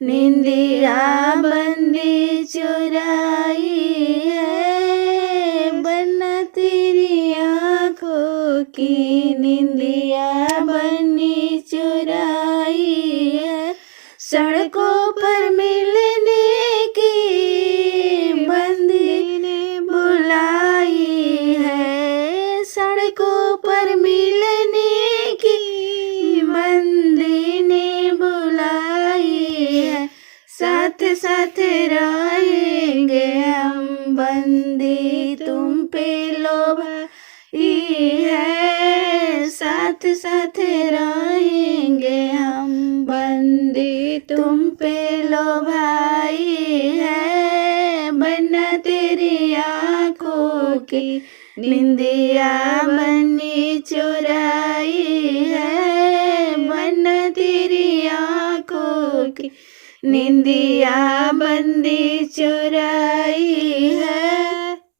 निंदिया बंदी चुराई है, वरना तेरी आँखों की निंदिया बंदी चुराई है। सड़कों पर मिलने की बंदी ने बुलाई है, सड़कों पर मिलने की बंदी ने बुलाई है। साथ साथ रहेंगे हम, बंदी तुम पे लोभाई है। साथ साथ रहेंगे हम, बंदी तुम पे लोभाई है, वरना तेरी आँखों की निंदिया बंदी चुराई है, वरना तेरी आँखों की निंदिया बंदी चुराई